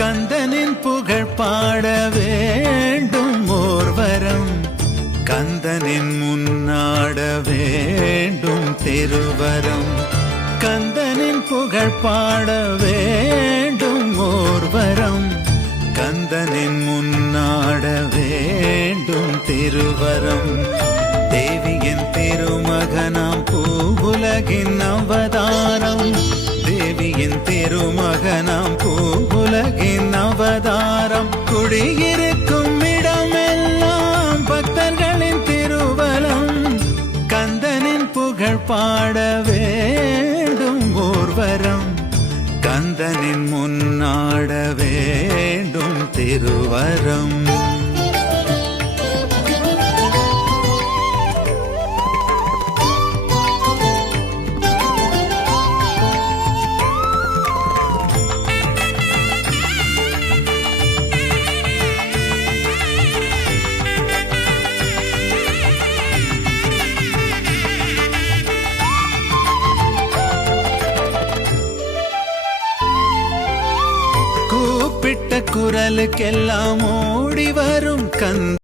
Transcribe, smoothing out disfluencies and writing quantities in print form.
கந்தனின் புகழ் பாட வேண்டும் ஓர்வரம், கந்தனின் முன்னாட வேண்டும் திருவரம். கந்தனின் புகழ் பாட வேண்டும் ஓர்வரம், கந்தனின் முன்னாட வேண்டும் திருவரம். தேவியின் திருமகனாம் பூவுலகின் அவதாரம், தேவியின் திருமகனாம் பூவுலகின் அவதாரம். குடியிருக்கும் இடமெல்லாம் பக்தர்களின் திருவலம், கந்தனின் புகழ் பாட வேண்டும் ஓர்வரம், கந்தனின் முன்னாட வேண்டும் திருவரம். கூப்பிட்ட குரலுக்கெல்லாம் ஓடி வரும் கந்த